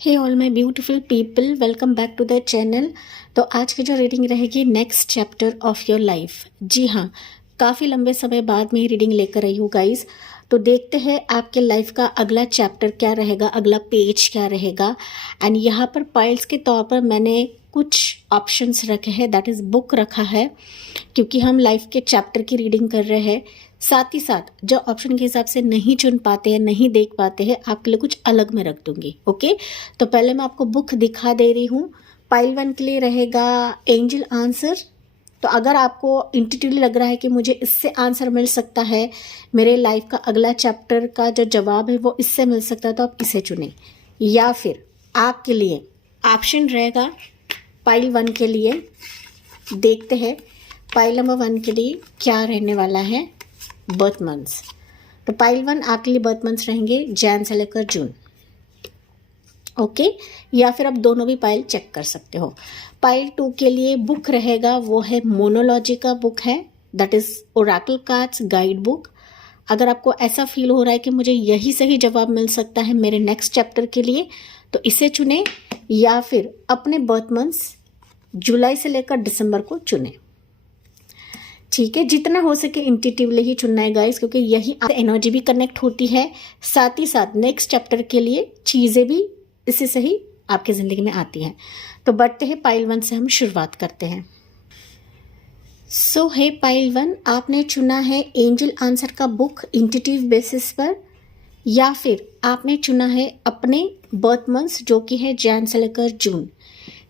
Hey all my beautiful people, welcome back to the channel. तो आज की जो रीडिंग रहेगी next chapter of your life. जी हाँ, काफ़ी लंबे समय बाद में रीडिंग लेकर आई हूँ गाइस। तो देखते हैं आपके लाइफ का अगला चैप्टर क्या रहेगा, अगला पेज क्या रहेगा। एंड यहाँ पर पाइल्स के तौर पर मैंने कुछ ऑप्शंस रखे हैं, दैट इज़ बुक रखा है, क्योंकि हम लाइफ के चैप्टर की रीडिंग कर रहे हैं। साथ ही साथ जो ऑप्शन के हिसाब से नहीं चुन पाते हैं, नहीं देख पाते हैं, आपके लिए कुछ अलग में रख दूंगी। ओके, तो पहले मैं आपको बुक दिखा दे रही हूँ। पाइल 1 के लिए रहेगा एंजल आंसर। तो अगर आपको इंट्यूटिवली लग रहा है कि मुझे इससे आंसर मिल सकता है, मेरे लाइफ का अगला चैप्टर का जो जवाब है वो इससे मिल सकता है, तो आप इसे चुनें। या फिर आपके लिए ऑप्शन रहेगा पाइल 1 के लिए। देखते हैं पाइल नंबर 1 के लिए क्या रहने वाला है। Birth months. तो पाइल 1 आपके लिए बर्थ मंथ्स रहेंगे जैन से लेकर जून। ओके, या फिर आप दोनों भी पाइल चेक कर सकते हो। पाइल 2 के लिए बुक रहेगा, वो है मोनोलॉजी का बुक है, that is Oracle cards guide book. अगर आपको ऐसा फील हो रहा है कि मुझे यही सही जवाब मिल सकता है मेरे नेक्स्ट चैप्टर के लिए, तो इसे चुने। या फिर अपने बर्थ मंथ्स जुलाई से लेकर दिसंबर को चुने। ठीक है, जितना हो सके इंट्यूटिवली ही चुनना है गाइस, क्योंकि यही एनर्जी भी कनेक्ट होती है, साथ ही साथ नेक्स्ट चैप्टर के लिए चीज़ें भी इससे सही आपकी ज़िंदगी में आती हैं। तो बढ़ते हैं पाइल 1 से, हम शुरुआत करते हैं। सो है पाइल 1, आपने चुना है एंजल आंसर का बुक इंट्यूटिव बेसिस पर, या फिर आपने चुना है अपने बर्थ मंथ्स जो कि है जैन से लेकर जून।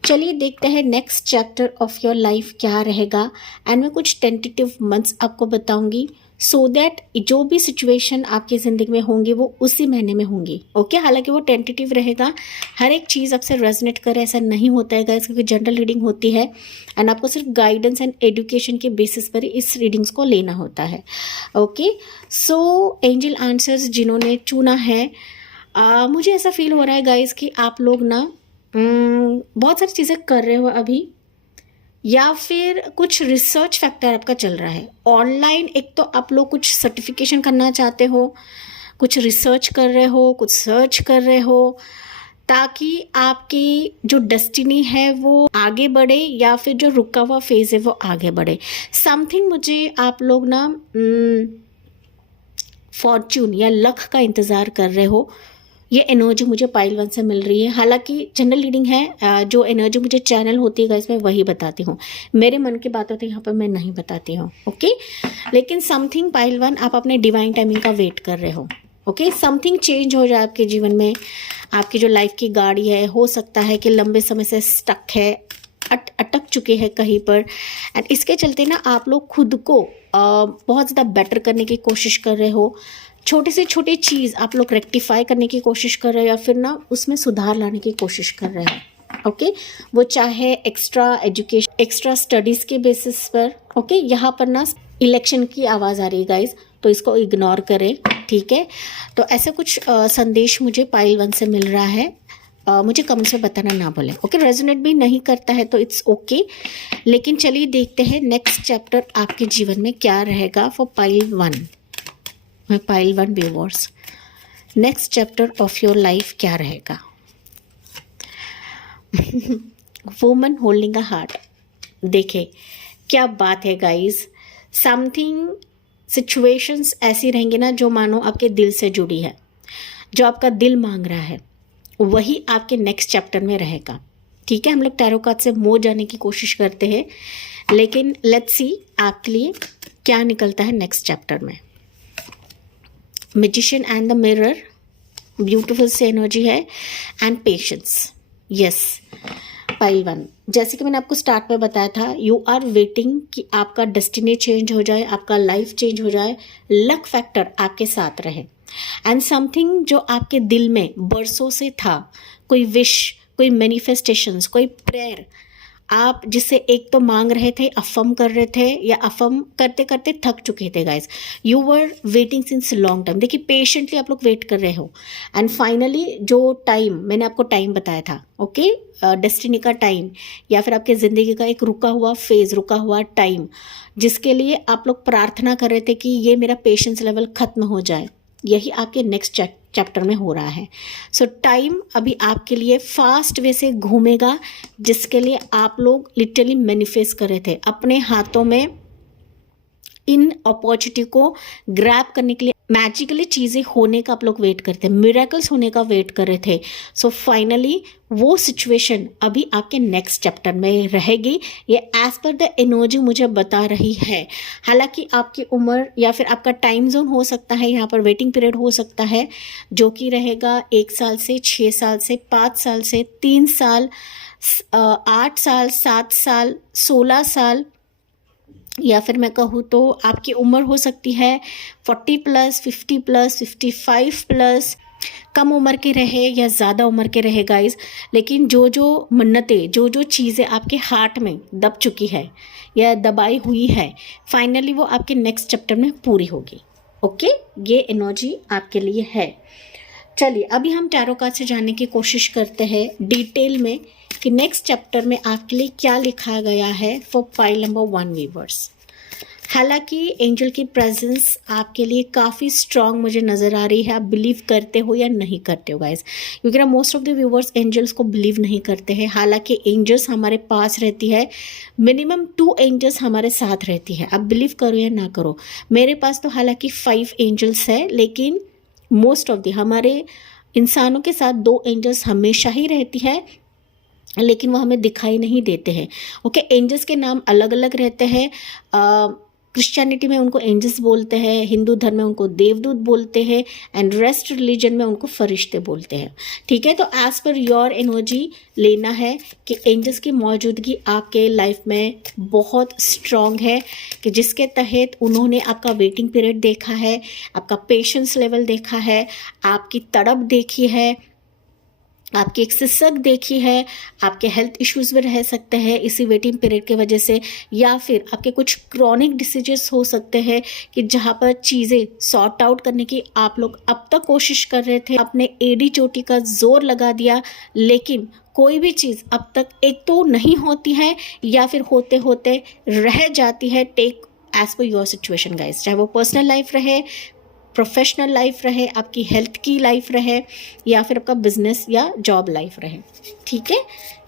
चलिए देखते हैं next chapter of your life क्या रहेगा। एंड मैं कुछ टेंटेटिव मंथ्स आपको बताऊंगी, सो दैट जो भी सिचुएशन आपकी ज़िंदगी में होंगी वो उसी महीने में होंगी। ओके, हालांकि वो टेंटेटिव रहेगा, हर एक चीज़ आपसे रेजोनेट करे ऐसा नहीं होता है गाइस, क्योंकि जनरल रीडिंग होती है एंड आपको सिर्फ गाइडेंस एंड एजुकेशन के बेसिस पर इस रीडिंग्स को लेना होता है। ओके, सो एंजल आंसर्स जिन्होंने चुना है, मुझे ऐसा फील हो रहा है गाइस कि आप लोग ना बहुत सारी चीज़ें कर रहे हो अभी, या फिर कुछ रिसर्च फैक्टर आपका चल रहा है ऑनलाइन। एक तो आप लोग कुछ सर्टिफिकेशन करना चाहते हो, कुछ रिसर्च कर रहे हो, कुछ सर्च कर रहे हो, ताकि आपकी जो डेस्टिनी है वो आगे बढ़े, या फिर जो रुका हुआ फेज है वो आगे बढ़े। समथिंग मुझे आप लोग ना फॉर्च्यून या लक का इंतज़ार कर रहे हो, ये एनर्जी मुझे पाइल 1 से मिल रही है। हालांकि जनरल रीडिंग है, जो एनर्जी मुझे चैनल होती है गाइस मैं वही बताती हूँ, मेरे मन की बात होती है यहाँ पर मैं नहीं बताती हूँ। ओके, लेकिन समथिंग पाइल 1 आप अपने डिवाइन टाइमिंग का वेट कर रहे हो। ओके, समथिंग चेंज हो जाए आपके जीवन में। आपकी जो लाइफ की गाड़ी है, हो सकता है कि लंबे समय से स्टक है, अटक चुके हैं कहीं पर, एंड इसके चलते ना आप लोग खुद को बहुत ज़्यादा बेटर करने की कोशिश कर रहे हो। छोटे से छोटे चीज़ आप लोग रेक्टिफाई करने की कोशिश कर रहे हो, या फिर ना उसमें सुधार लाने की कोशिश कर रहे हो। ओके, वो चाहे एक्स्ट्रा एजुकेशन, एक्स्ट्रा स्टडीज़ के बेसिस पर। ओके, यहाँ पर ना इलेक्शन की आवाज़ आ रही है गाइज, तो इसको इग्नोर करें। ठीक है, तो ऐसा कुछ संदेश मुझे पाइल 1 से मिल रहा है। मुझे कमेंट्स में बताना ना बोले। ओके, रेजोनेट भी नहीं करता है तो इट्स ओके, लेकिन चलिए देखते हैं नेक्स्ट चैप्टर आपके जीवन में क्या रहेगा फॉर पाइल 1। मैं pile 1 viewers, next chapter of your life क्या रहेगा। Woman holding a heart. देखे क्या बात है गाइस, समथिंग सिचुएशंस ऐसी रहेंगी ना जो मानो आपके दिल से जुड़ी है, जो आपका दिल मांग रहा है वही आपके नेक्स्ट चैप्टर में रहेगा। ठीक है, हम लोग टैरो कार्ड से मोह जाने की कोशिश करते हैं, लेकिन लेट्स सी आपके लिए क्या निकलता है नेक्स्ट चैप्टर में। Magician and the mirror, beautiful से एनर्जी है, एंड पेशेंस। यस पाइल 1, जैसे कि मैंने आपको स्टार्ट में बताया था, यू आर वेटिंग कि आपका डेस्टिनी चेंज हो जाए, आपका लाइफ चेंज हो जाए, लक फैक्टर आपके साथ रहे, एंड समथिंग जो आपके दिल में बरसों से था, कोई विश, कोई मैनिफेस्टेशंस, कोई प्रेयर, आप जिसे एक तो मांग रहे थे, अफर्म कर रहे थे, या अफर्म करते करते थक चुके थे guys, you were waiting since long time. देखिए पेशेंटली आप लोग वेट कर रहे हो, एंड फाइनली जो टाइम मैंने आपको टाइम बताया था, ओके, डेस्टिनी का टाइम, या फिर आपके ज़िंदगी का एक रुका हुआ फेज, रुका हुआ टाइम, जिसके लिए आप लोग प्रार्थना कर रहे थे कि ये मेरा पेशेंस लेवल ख़त्म हो जाए, यही आपके नेक्स्ट चैप्टर में हो रहा है। सो टाइम अभी आपके लिए फास्ट वे से घूमेगा, जिसके लिए आप लोग लिटरली मैनिफेस्ट कर रहे थे अपने हाथों में। इन अपॉर्चुनिटी को ग्रैब करने के लिए मैजिकली चीज़ें होने का आप लोग वेट करते हैं, मिरेकल्स होने का वेट कर रहे थे। सो फाइनली वो सिचुएशन अभी आपके नेक्स्ट चैप्टर में रहेगी, ये एज पर द एनर्जी मुझे बता रही है। हालांकि आपकी उम्र या फिर आपका टाइम जोन हो सकता है, यहाँ पर वेटिंग पीरियड हो सकता है, जो कि रहेगा 1 साल से 6 साल से 5 साल से 3 साल 8 साल 7 साल 16 साल, या फिर मैं कहूँ तो आपकी उम्र हो सकती है 40+, 50+, 55+। कम उम्र के रहे या ज़्यादा उम्र के रहे गाइस, लेकिन जो जो मन्नतें, जो जो चीज़ें आपके हार्ट में दब चुकी है या दबाई हुई है, फाइनली वो आपके नेक्स्ट चैप्टर में पूरी होगी। ओके, ये एनर्जी आपके लिए है। चलिए अभी हम टैरो कार्ड से जानने की कोशिश करते हैं डिटेल में कि नेक्स्ट चैप्टर में आपके लिए क्या लिखा गया है फॉर पाइल नंबर 1 व्यूअर्स। हालांकि एंजल की प्रेजेंस आपके लिए काफ़ी स्ट्रांग मुझे नज़र आ रही है। आप बिलीव करते हो या नहीं करते हो गाइस, क्योंकि ना most of the viewers angels को बिलीव नहीं करते हैं। हालांकि एंजल्स हमारे पास रहती है, मिनिमम 2 एंजल्स हमारे साथ रहती है। आप बिलीव करो या ना करो, मेरे पास तो हालांकि 5 एंजल्स है, लेकिन मोस्ट ऑफ द हमारे इंसानों के साथ 2 एंजल्स हमेशा ही रहती है, लेकिन वो हमें दिखाई नहीं देते हैं। ओके, एंजल्स के नाम अलग अलग रहते हैं। क्रिश्चियनिटी में उनको एंजल्स बोलते हैं, हिंदू धर्म में उनको देवदूत बोलते हैं, एंड रेस्ट रिलीजन में उनको फरिश्ते बोलते हैं। ठीक है, तो एज पर योर एनर्जी लेना है कि एंजल्स की मौजूदगी आपके लाइफ में बहुत स्ट्रॉन्ग है, कि जिसके तहत उन्होंने आपका वेटिंग पीरियड देखा है, आपका पेशेंस लेवल देखा है, आपकी तड़प देखी है, आपकी एक सिसक देखी है। आपके हेल्थ इश्यूज में रह सकते हैं इसी वेटिंग पीरियड की वजह से, या फिर आपके कुछ क्रॉनिक डिसीजेस हो सकते हैं कि जहाँ पर चीज़ें सॉर्ट आउट करने की आप लोग अब तक कोशिश कर रहे थे, आपने एड़ी चोटी का जोर लगा दिया, लेकिन कोई भी चीज़ अब तक एक तो नहीं होती है या फिर होते होते रह जाती है। Take as per your situation guys, चाहे वो पर्सनल लाइफ रहे, प्रोफेशनल लाइफ रहे, आपकी हेल्थ की लाइफ रहे, या फिर आपका बिजनेस या जॉब लाइफ रहे, ठीक है,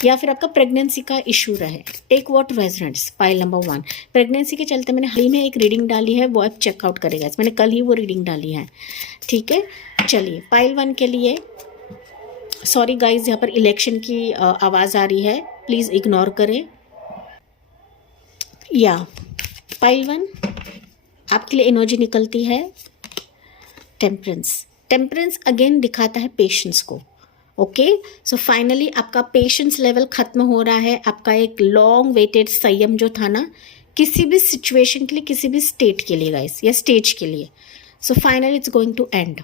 या फिर आपका प्रेगनेंसी का इशू रहे। Take what resonates, pile number 1। Pregnancy के चलते मैंने हाल ही में एक रीडिंग डाली है, वो आप चेकआउट करेगा, मैंने कल ही वो रीडिंग डाली है। ठीक है, चलिए पाइल 1 के लिए, सॉरी गाइज यहाँ पर इलेक्शन की आवाज़ आ रही है, प्लीज़ इग्नोर करें। या पाइल 1 आपके लिए एनर्जी निकलती है टेम्परेंस। टेम्परेंस अगेन दिखाता है पेशेंस को। ओके, सो फाइनली आपका पेशेंस लेवल खत्म हो रहा है। आपका एक लॉन्ग वेटेड संयम जो था ना, किसी भी सिचुएशन के लिए, किसी भी स्टेट के लिए गाइस, या स्टेज के लिए, so finally it's going to end.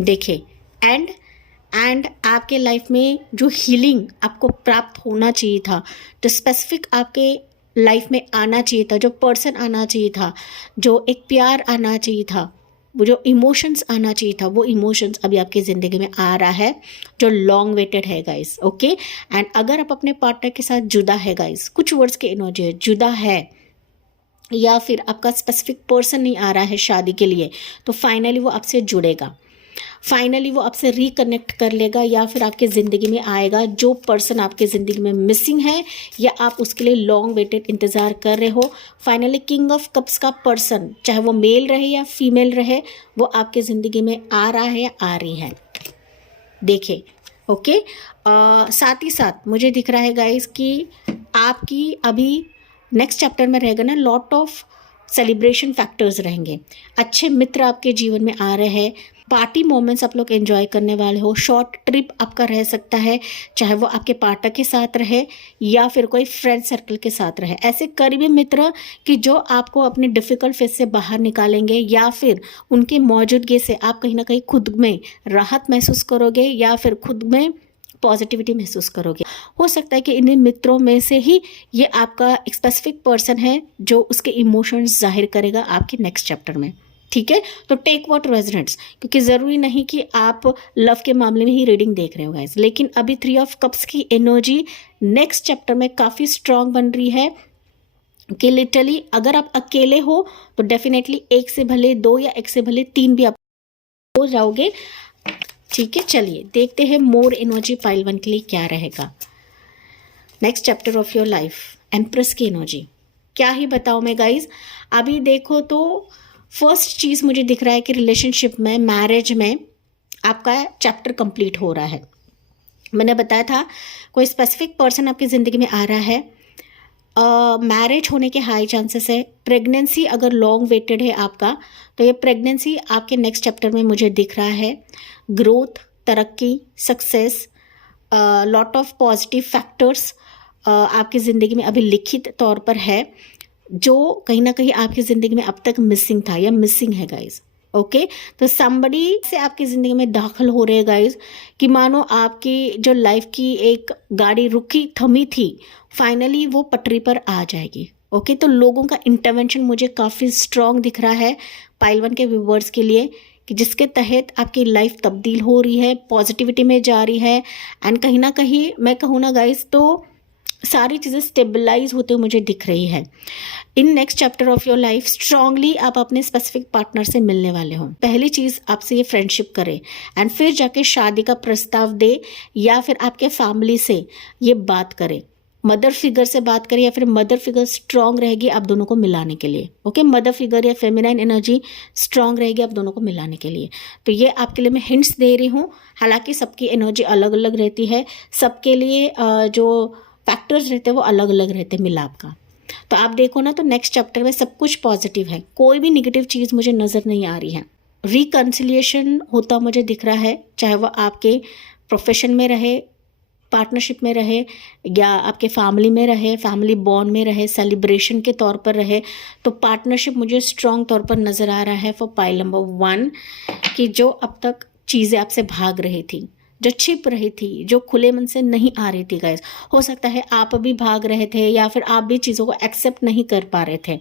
देखिए एंड आपके लाइफ में जो हीलिंग आपको प्राप्त होना चाहिए था, तो स्पेसिफिक आपके लाइफ में आना चाहिए था, जो पर्सन आना चाहिए था, जो एक प्यार आना चाहिए था, वो जो इमोशंस आना चाहिए था, वो इमोशंस अभी आपकी ज़िंदगी में आ रहा है, जो लॉन्ग वेटेड है गाइस। ओके, एंड अगर आप अपने पार्टनर के साथ जुदा है गाइस, कुछ वर्ड्स की एनर्जी है, जुदा है, या फिर आपका स्पेसिफिक पर्सन नहीं आ रहा है शादी के लिए, तो फाइनली वो आपसे जुड़ेगा, फाइनली वो आपसे रिकनेक्ट कर लेगा, या फिर आपके ज़िंदगी में आएगा जो पर्सन आपके ज़िंदगी में मिसिंग है, या आप उसके लिए लॉन्ग वेटेड इंतज़ार कर रहे हो। फाइनली किंग ऑफ कप्स का पर्सन, चाहे वो मेल रहे या फीमेल रहे, वो आपके ज़िंदगी में आ रहा है या आ रही है। देखिए, ओके, साथ ही साथ मुझे दिख रहा है गाइस कि आपकी अभी नेक्स्ट चैप्टर में रहेगा ना, लॉट ऑफ सेलिब्रेशन फैक्टर्स रहेंगे, अच्छे मित्र आपके जीवन में आ रहे हैं, पार्टी मोमेंट्स आप लोग एंजॉय करने वाले हो, शॉर्ट ट्रिप आपका रह सकता है, चाहे वो आपके पार्टनर के साथ रहे या फिर कोई फ्रेंड सर्कल के साथ रहे, ऐसे करीबी मित्र कि जो आपको अपने डिफ़िकल्ट फेज से बाहर निकालेंगे, या फिर उनकी मौजूदगी से आप कहीं ना कहीं खुद में राहत महसूस करोगे, या फिर खुद में पॉजिटिविटी महसूस करोगे। हो सकता है कि इन्हीं मित्रों में से ही ये आपका एक स्पेसिफिक पर्सन है जो उसके इमोशंस जाहिर करेगा आपके नेक्स्ट चैप्टर में। ठीक है, तो टेक व्हाट रेजोनेट्स, क्योंकि ज़रूरी नहीं कि आप लव के मामले में ही रीडिंग देख रहे हो गाइस, लेकिन अभी 3 ऑफ कप्स की एनर्जी नेक्स्ट चैप्टर में काफ़ी स्ट्रांग बन रही है कि लिटरली अगर आप अकेले हो तो डेफिनेटली 1 से भले 2 या 1 से भले 3 भी आप हो जाओगे। ठीक है, चलिए देखते हैं मोर एनर्जी पाइल 1 के लिए क्या रहेगा। Next chapter of your life, empress की एनर्जी। क्या ही बताऊँ मैं गाइज। अभी देखो तो फर्स्ट चीज़ मुझे दिख रहा है कि रिलेशनशिप में, मैरिज में आपका चैप्टर कंप्लीट हो रहा है। मैंने बताया था कोई स्पेसिफिक पर्सन आपकी ज़िंदगी में आ रहा है। मैरिज होने के हाई चांसेस है। प्रेगनेंसी अगर लॉन्ग वेटेड है आपका, तो ये प्रेगनेंसी आपके नेक्स्ट चैप्टर में मुझे दिख रहा है। ग्रोथ, तरक्की, success, lot of positive factors आपकी ज़िंदगी में अभी लिखित तौर पर है, जो कहीं ना कहीं आपकी ज़िंदगी में अब तक मिसिंग था या मिसिंग है गाइज। ओके, तो समबडी से आपकी ज़िंदगी में दाखिल हो रहे हैं गाइज, कि मानो आपकी जो लाइफ की एक गाड़ी रुकी थमी थी, फाइनली वो पटरी पर आ जाएगी। ओके, तो लोगों का इंटरवेंशन मुझे काफ़ी स्ट्रॉन्ग दिख रहा है पाइल 1 के व्यूवर्स के लिए, कि जिसके तहत आपकी लाइफ तब्दील हो रही है, पॉजिटिविटी में जा रही है। एंड कहीं ना कहीं मैं कहूँ ना गाइज, तो सारी चीज़ें स्टेबलाइज होते हुए मुझे दिख रही है। In next chapter of your life strongly आप अपने स्पेसिफिक पार्टनर से मिलने वाले हो। पहली चीज़ आपसे ये फ्रेंडशिप करे एंड फिर जाके शादी का प्रस्ताव दे, या फिर आपके फैमिली से ये बात करे, मदर फिगर से बात करें, या फिर मदर फिगर स्ट्रांग रहेगी आप दोनों को मिलाने के लिए। ओके, मदर फिगर या फेमिनाइन एनर्जी स्ट्रांग रहेगी आप दोनों को मिलाने के लिए। तो ये आपके लिए मैं हिंट्स दे रही हूँ। हालांकि सबकी एनर्जी अलग अलग रहती है, सबके लिए जो फैक्टर्स रहते हैं वो अलग अलग रहते हैं मिलाप का। तो आप देखो ना, तो नेक्स्ट चैप्टर में सब कुछ पॉजिटिव है, कोई भी निगेटिव चीज़ मुझे नज़र नहीं आ रही है। रिकन्सिलिएशन होता मुझे दिख रहा है, चाहे वह आपके प्रोफेशन में रहे, पार्टनरशिप में रहे, या आपके फैमिली में रहे, फैमिली बॉन्ड में रहे, सेलिब्रेशन के तौर पर रहे। तो पार्टनरशिप मुझे स्ट्रॉन्ग तौर पर नज़र आ रहा है फॉर पाइल नंबर 1, कि जो अब तक चीज़ें आपसे भाग रही थी, जो छिप रही थी, जो खुले मन से नहीं आ रही थी गाइस। हो सकता है आप भी भाग रहे थे, या फिर आप भी चीज़ों को एक्सेप्ट नहीं कर पा रहे थे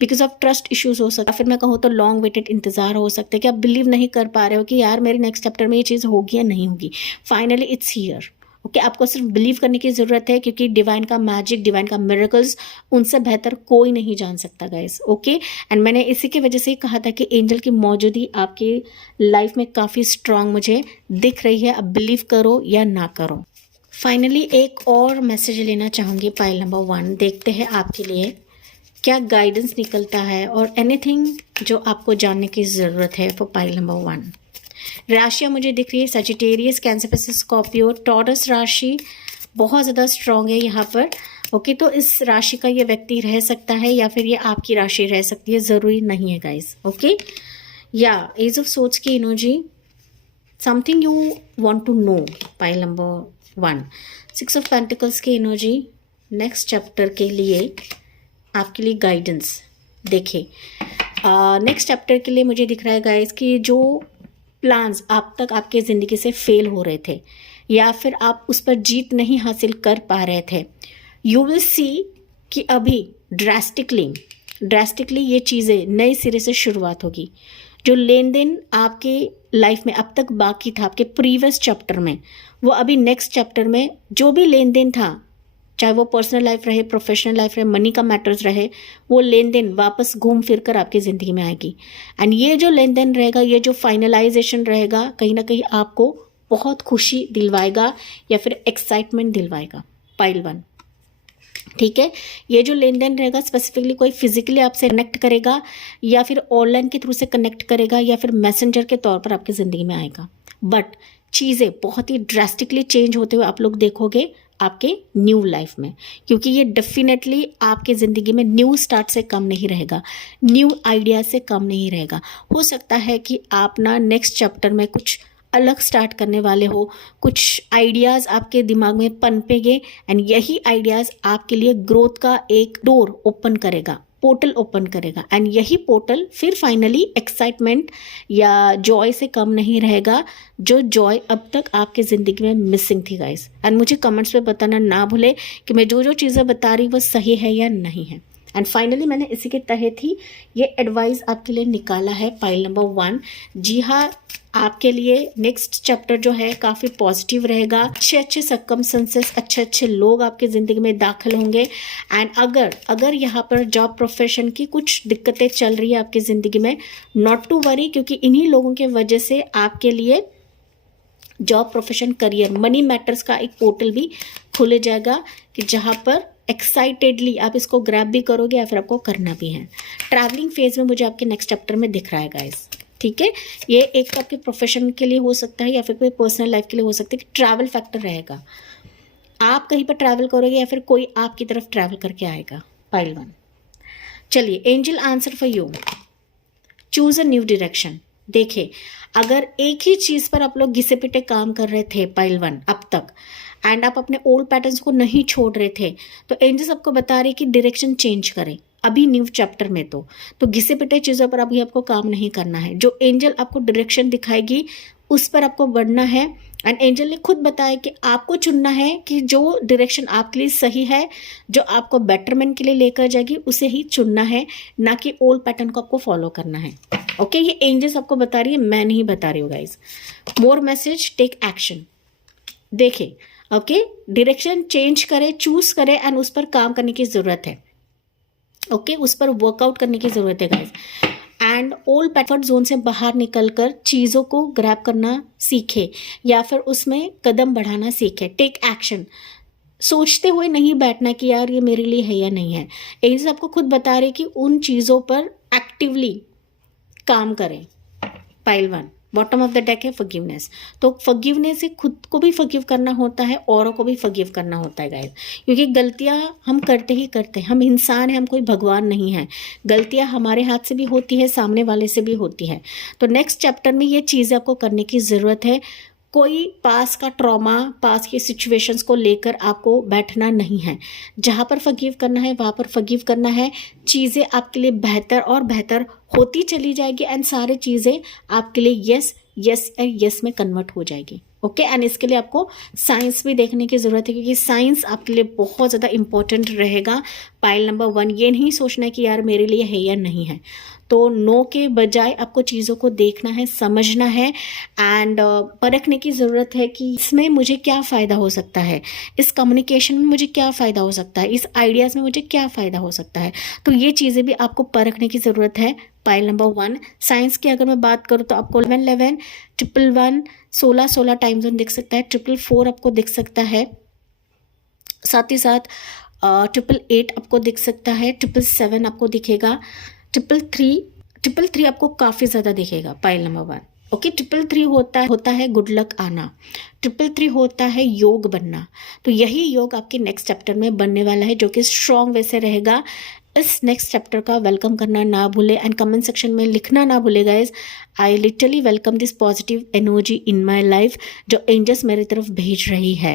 बिकॉज ऑफ ट्रस्ट इश्यूज हो सकता है। फिर मैं कहूँ तो लॉन्ग वेटेड इंतजार हो सकता है कि आप बिलीव नहीं कर पा रहे हो कि यार मेरे नेक्स्ट चैप्टर में ये चीज़ होगी या नहीं होगी। Finally it's here. ओके, आपको सिर्फ बिलीव करने की ज़रूरत है, क्योंकि डिवाइन का मैजिक, डिवाइन का मिरेकल्स उनसे बेहतर कोई नहीं जान सकता गाइस। ओके, एंड मैंने इसी की वजह से कहा था कि एंजल की मौजूदगी आपकी लाइफ में काफ़ी स्ट्रांग मुझे दिख रही है। अब बिलीव करो या ना करो। फाइनली एक और मैसेज लेना चाहूँगी पाइल नंबर 1। देखते हैं आपके लिए क्या गाइडेंस निकलता है, और एनीथिंग जो आपको जानने की ज़रूरत है फॉर पाइल नंबर 1। राशियाँ मुझे दिख रही है सजिटेरियस, कैंसर, पिसिस, स्कॉर्पियो, टॉरस राशि बहुत ज़्यादा स्ट्रॉन्ग है यहाँ पर। ओके, तो इस राशि का ये व्यक्ति रह सकता है, या फिर ये आपकी राशि रह सकती है, ज़रूरी नहीं है गाइस। ओके, या एज ऑफ सोच की energy, something you want to know pile number 1। 6 of pentacles की एनर्जी नेक्स्ट चैप्टर के लिए आपके लिए गाइडेंस। देखिए नेक्स्ट चैप्टर के लिए मुझे दिख रहा है गाइस कि जो प्लान्स आप तक आपके ज़िंदगी से फेल हो रहे थे, या फिर आप उस पर जीत नहीं हासिल कर पा रहे थे, यू विल सी कि अभी ड्रास्टिकली ये चीज़ें नए सिरे से शुरुआत होगी। जो लेन देन आपके लाइफ में अब तक बाकी था आपके प्रीवियस चैप्टर में, वो अभी नेक्स्ट चैप्टर में जो भी लेन देन था, चाहे वो पर्सनल लाइफ रहे, प्रोफेशनल लाइफ रहे, मनी का मैटर्स रहे, वो लेन देन वापस घूम फिर कर आपकी ज़िंदगी में आएगी। एंड ये जो लेन देन रहेगा, ये जो फाइनलाइजेशन रहेगा, कहीं ना कहीं आपको बहुत खुशी दिलवाएगा या फिर एक्साइटमेंट दिलवाएगा पाइल 1। ठीक है, ये जो लेन देन रहेगा स्पेसिफिकली कोई फिजिकली आपसे कनेक्ट करेगा, या फिर ऑनलाइन के थ्रू से कनेक्ट करेगा, या फिर मैसेंजर के तौर पर आपकी ज़िंदगी में आएगा। बट चीज़ें बहुत ही ड्रास्टिकली चेंज होते हुए आप लोग देखोगे आपके न्यू लाइफ में, क्योंकि ये डेफिनेटली आपके ज़िंदगी में न्यू स्टार्ट से कम नहीं रहेगा, न्यू आइडिया से कम नहीं रहेगा। हो सकता है कि आप ना नेक्स्ट चैप्टर में कुछ अलग स्टार्ट करने वाले हो, कुछ आइडियाज़ आपके दिमाग में पनपेंगे, एंड यही आइडियाज़ आपके लिए ग्रोथ का एक डोर ओपन करेगा, पोर्टल ओपन करेगा। एंड यही पोर्टल फिर फाइनली एक्साइटमेंट या जॉय से कम नहीं रहेगा, जो जॉय अब तक आपके ज़िंदगी में मिसिंग थी गाइस। एंड मुझे कमेंट्स में बताना ना भूले कि मैं जो जो चीज़ें बता रही वो सही है या नहीं है। एंड फाइनली मैंने इसी के तहत ही ये एडवाइस आपके लिए निकाला है पाइल नंबर 1। जी हाँ, आपके लिए नेक्स्ट चैप्टर जो है काफ़ी पॉजिटिव रहेगा। अच्छे अच्छे सर्कमस्टेंसेस, अच्छे अच्छे लोग आपके ज़िंदगी में दाखिल होंगे। एंड अगर यहाँ पर जॉब प्रोफेशन की कुछ दिक्कतें चल रही है आपकी ज़िंदगी में, नॉट टू वरी, क्योंकि इन्हीं लोगों के वजह से आपके लिए job profession career money matters का एक पोर्टल भी खुल जाएगा कि जहाँ पर एक्साइटेडली आप इसको ग्रैब भी करोगे या फिर आपको करना भी है। ट्रैवलिंग फेज में मुझे आपके नेक्स्ट चैप्टर में दिख रहा है गाइस, ठीक है। ये एक तो आपके प्रोफेशन के लिए हो सकता है या फिर कोई पर्सनल लाइफ के लिए हो सकता है कि ट्रैवल फैक्टर रहेगा, आप कहीं पर ट्रैवल करोगे या फिर कोई आपकी तरफ ट्रैवल करके आएगा। पाइल 1, चलिए angel answer for you, choose a new direction. देखिए, अगर एक ही चीज़ पर आप लोग घिसे पिटे काम कर रहे थे पाइल 1 अब तक, एंड आप अपने ओल्ड पैटर्न्स को नहीं छोड़ रहे थे, तो एंजल्स आपको बता रहे कि डायरेक्शन चेंज करें अभी न्यू चैप्टर में। तो घिसे पिटे चीज़ों पर अभी आपको काम नहीं करना है। जो एंजल आपको डायरेक्शन दिखाएगी उस पर आपको बढ़ना है। एंड एंजल ने खुद बताया कि आपको चुनना है कि जो डायरेक्शन आपके लिए सही है, जो आपको बेटरमेंट के लिए लेकर जाएगी, उसे ही चुनना है, ना कि ओल्ड पैटर्न को आपको फॉलो करना है। ओके, ये एंजल्स आपको बता रही है, मैं नहीं बता रही हूँ guys. More message, take action. देखिए, ओके, डायरेक्शन चेंज करें, चूज करें एंड उस पर काम करने की ज़रूरत है। ओके, उस पर वर्कआउट करने की ज़रूरत है guys. And old comfort zone से बाहर निकलकर चीज़ों को ग्रैब करना सीखे या फिर उसमें कदम बढ़ाना सीखे। टेक एक्शन, सोचते हुए नहीं बैठना कि यार ये मेरे लिए है या नहीं है। एंजल्स आपको खुद बता रहे कि उन चीज़ों पर एक्टिवली काम करें। Pile 1, bottom of the deck है फॉरगिवनेस। तो फॉरगिवनेस से खुद को भी फॉरगिव करना होता है, औरों को भी फॉरगिव करना होता है गाइस, क्योंकि गलतियां हम करते ही करते हैं। हम इंसान हैं, हम कोई भगवान नहीं है। गलतियां हमारे हाथ से भी होती है, सामने वाले से भी होती है। तो नेक्स्ट चैप्टर में ये चीज़ें आपको करने की ज़रूरत है। कोई पास का ट्रॉमा, पास की सिचुएशंस को लेकर आपको बैठना नहीं है। जहाँ पर फॉरगिव करना है वहाँ पर फॉरगिव करना है। चीज़ें आपके लिए बेहतर और बेहतर होती चली जाएगी एंड सारी चीज़ें आपके लिए यस यस एंड यस में कन्वर्ट हो जाएगी। ओके, एंड इसके लिए आपको साइंस भी देखने की ज़रूरत है, क्योंकि साइंस आपके लिए बहुत ज़्यादा इंपॉर्टेंट रहेगा। पाइल नंबर 1, ये नहीं सोचना है कि यार मेरे लिए है या नहीं है। तो नो के बजाय आपको चीज़ों को देखना है, समझना है एंड परखने की ज़रूरत है कि इसमें मुझे क्या फ़ायदा हो सकता है, इस कम्युनिकेशन में मुझे क्या फ़ायदा हो सकता है, इस आइडियाज़ में मुझे क्या फ़ायदा हो सकता है। तो ये चीज़ें भी आपको परखने की ज़रूरत है। पाइल नंबर 1, साइंस की अगर मैं बात करूँ तो आपको 1111, 111, 16 टाइम जोन दिख सकता है, 444 आपको दिख सकता है, साथ ही साथ 888 आपको दिख सकता है, 777 आपको दिखेगा, 333 आपको काफ़ी ज़्यादा दिखेगा पाइल नंबर 1। ओके, 333 होता है गुड लक आना, 333 होता है योग बनना। तो यही योग आपके नेक्स्ट चैप्टर में बनने वाला है, जो कि स्ट्रॉन्ग वे से रहेगा। इस नेक्स्ट चैप्टर का वेलकम करना ना भूले एंड कमेंट सेक्शन में लिखना ना भूले guys, I literally welcome this positive energy in my life जो एंजल्स मेरी तरफ भेज रही है।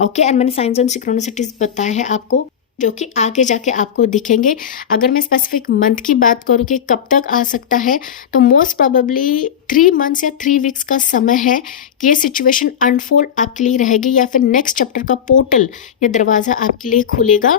ओके, एंड मैंने साइंस एंड सिंक्रोनिसिटीज बताया है आपको, जो कि आगे जाके आपको दिखेंगे। अगर मैं स्पेसिफिक मंथ की बात करूँ कि कब तक आ सकता है, तो मोस्ट प्रोबेबली 3 मंथ्स या 3 वीक्स का समय है कि ये सिचुएशन अनफोल्ड आपके लिए रहेगी, या फिर नेक्स्ट चैप्टर का पोर्टल या दरवाज़ा आपके लिए खुलेगा